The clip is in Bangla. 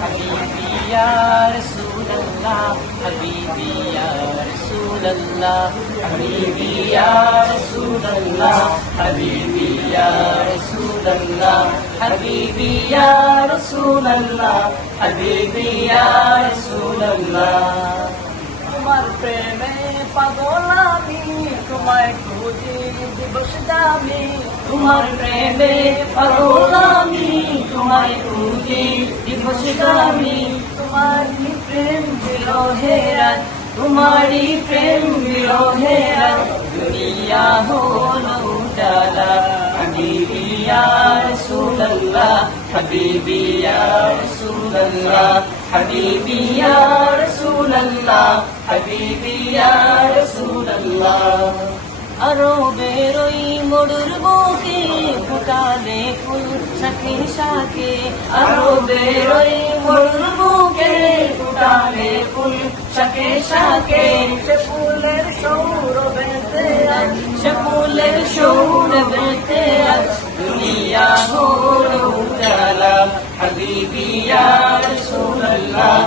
حبيبي يا رسول الله حبيبي يا رسول الله حبيبي يا رسول الله حبيبي يا رسول الله حبيبي يا رسول الله حبيبي يا رسول الله তোমার প্রেমে পাগল আমি তোমায় খুঁজি দিবস দামি তোমার প্রেমে পাগল আমি তোমায় খুঁজি দিবস দামি তোমারই প্রেম বিরহেরা তোমারই প্রেম বিরহেরা দুনিয়া হলো উজালা, হাবিবি রাসূলুল্লাহ হাবিবি রাসূলুল্লাহ হাবিবি রাসূলুল্লাহ হাবিবি রাসূলুল্লাহ আরও বেরোই মরুর বুকে ফুটালে ফুল শাকে শাকে আরও বেরোই পোশাকে সে ফুলের সৌরভেতে সে ফুলের সৌরভেতে দুনিয়া হোর উজালা হাবিবিয়া রসুল্লাহ